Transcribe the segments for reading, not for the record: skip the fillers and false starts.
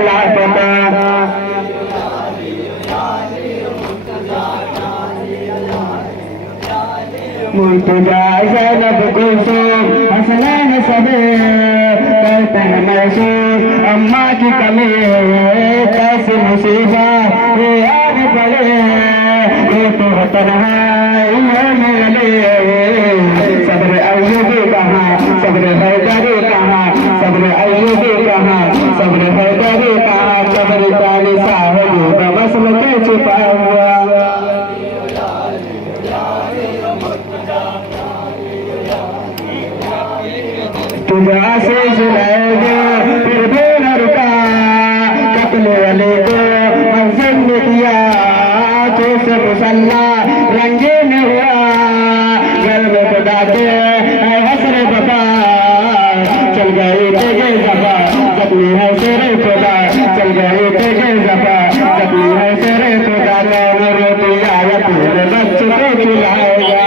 लापता मुर्तजा ज़ैनब कुलसूम हसनैन सबे करते हैं महसूस अम्मा की कमी कैसी मुसीबत ये आने पड़े ये तो तन्हाई है मेरे लिए सब्र अय्यूबी कहाँ सब्र हैदरी कहाँ सब्र अय्यूबी कहाँ सब्र हैदरी कहाँ सब्र काली साहब मसल के छुपा हुआ तुझा से जुलाएगा फिर भी न रुका कत्ल वाले को मंजिल में किया तो से मुसल्ला रंगे में हुआ घर में खुदा के हसरे बका चल गए तेगे जफा जबनी है तेरे खुदा चल गए तेगे जफा जबनी है तेरे खुदा कौन रोटी आया पूरे बच्चों को खिलाएगा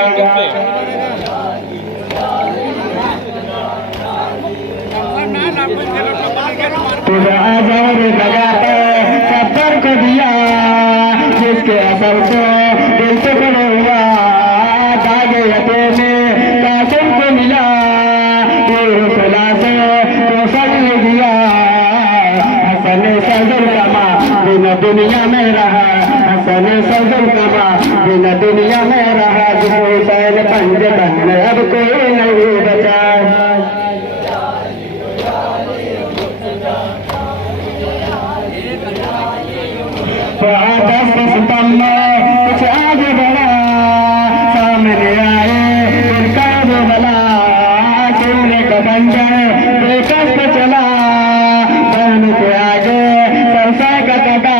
तुझे आज़ाद लगाते सफर को दिया जिसके असर से दिल से बड़े हुआ दागे यते में कासिम को मिला तेरे सला से रोशन दिया हसन सजर कमा बिना दुनिया में रहा हसन सजर कमा बिना दुनिया में रहा जिस हुसैन पंज बन अब कोई नहीं बचा सितम कुछ आगे बढ़ा सामने आए कर्ब बला सोने का बंजर बेकस चला बहन के आगे सरसा का कटा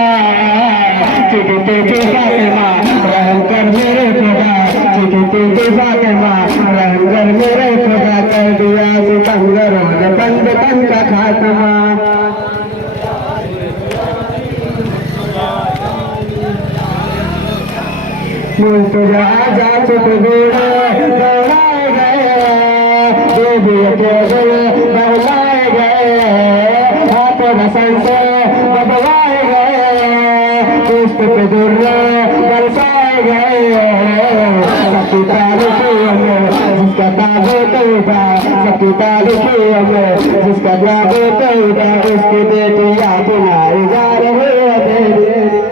चिकते के फातिमा रहम कर मेरे खुदा चिकते के फातिमा रहम कर मेरे खुदा कर दिया सितंगर बंद तन का खात्मा मुर्तजा जा चुप गोड़े दौड़ाए गए देवी के गए बहलाए गए हाथ रसन से बदलाए गए पुष्प पे दुर्रे बरसाए गए सबकी तारीफी हमें जिसका दावे तोड़ा सबकी तारीफी हमें जिसका दावे तोड़ा उसकी बेटियां बुलाई जा रहे हैं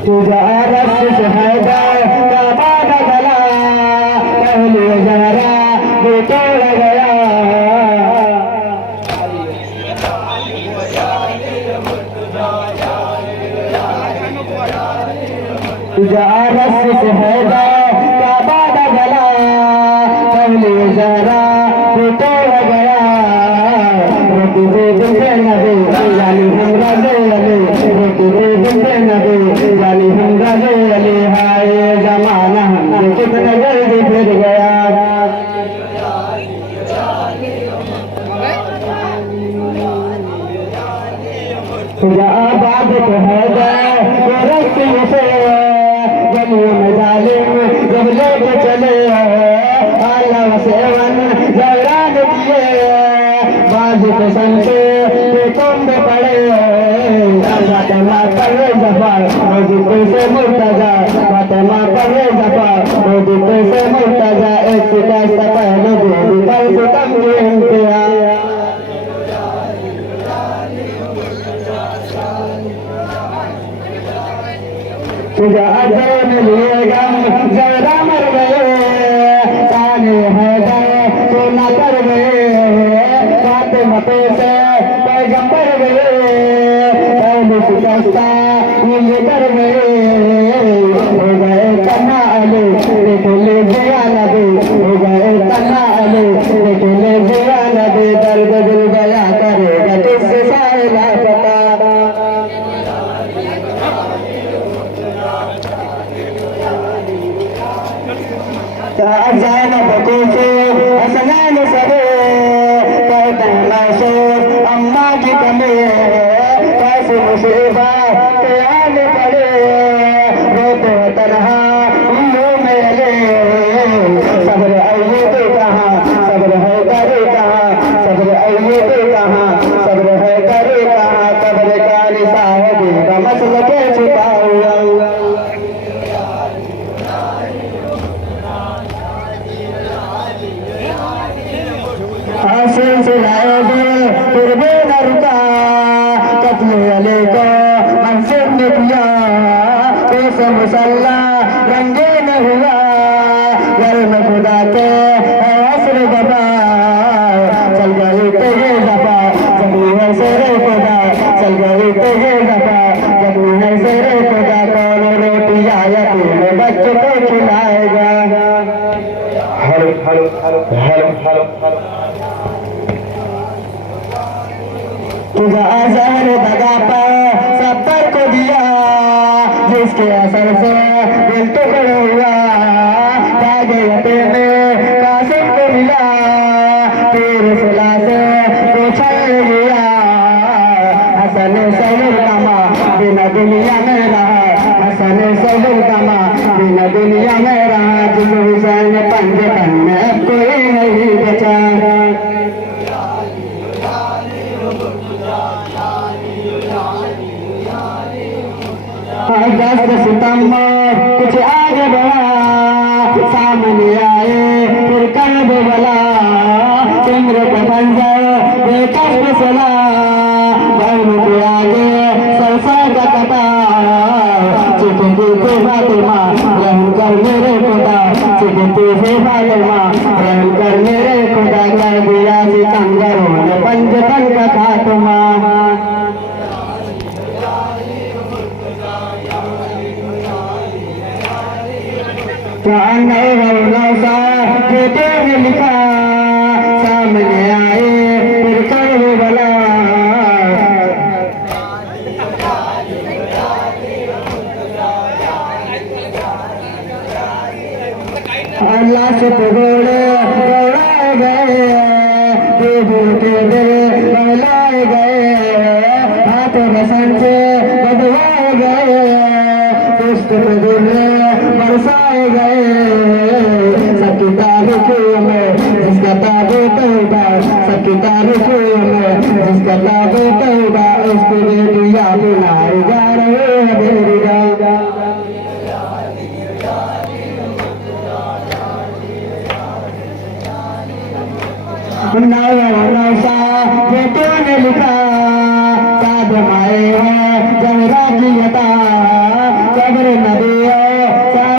तुझा रस हैदर का बाधा गला पहले जरा बेतोड़ गया तुझा रस हैदर का बाधा गला पहले जरा बेतोड़ गया तुझे दिल नबी यानी हमरा दे तुझे दिल नबी यानी हमरा दे अली हाय जमाना हमसे कितना जल्दी फिर गया तुझा आबाद तो है रस्ते से गलियों में जालिम जब लेके चले आला सेवन जयरान दिए बाजी के संसे तुम पे पड़े फातिमा करे जफर मोदी से मुर्तजा फातिमा करे जफर मोदी से मुर्तजा एक शिकायत पहले देवी पर सितम के इम्तिहान तुझा अजन लिए गम जरा मर गए ताने हैदर सोना कर गए फातिमा पे से पैगंबर गए पहले शिकस्ता ये कर गए हो गए तन्हा अली ले गया नबी हो गए तन्हा अली ले गया नबी दर्द दिल गया करेगा किससे सारे लापता ज़ैनब कुलसूम हसनैन सबे कहते हैं महसूस मुसल्ला रंगीन हुआ, गर्म खुदा के असर दबा, चल गई तेरे दफा जबनी है शेरे खुदा, चल गई तेरे दफा जबनी है शेरे खुदा। कौन रोटी यतीम बच्चों को खिलाएगा? Hello hello hello hello hello hello. तुझा जहर दगा पर सत्तर को दिया, जिसके असर से दिल टुकड़ हुआ, तागे यतीम में कासिम को मिला, तेरे सिला से पूछा गया, हसन सहुर कमा बिना दुनिया में रहा, हसन सहुर कमा बिना दुनिया में रहा, जिस हुसैन पंजतन में कोई नहीं बचा। अगस्त सितंबर कुछ आगे बढ़ा, सामने आए फिर करबला, चंद्र का मंजर बेकस सला, धर्म के आगे सरसा का कटा, चिपकी से फातिमा रहम कर मेरे खुदा, चिपकी से फातिमा रहम कर मेरे खुदा, कर दिया सितंबरों ने पंजतन का खात्मा। ने लिखा सामने आए फिर करबला, अल्लाह से घोड़े दौड़ाए गए, बेबू के दिल बहलाए गए, हाथों में संचे बदवाए गए, पुष्ट पे दिल बरसाए गए, सबकी तारीखों में जिसका ताबूत होगा, सबकी तारीखों में जिसका ताबूत होगा, उसको बेटिया बुलाए जा रहे हैं बेरिया। नौसा बेटों ने लिखा साध माए हैं जहरा की अता,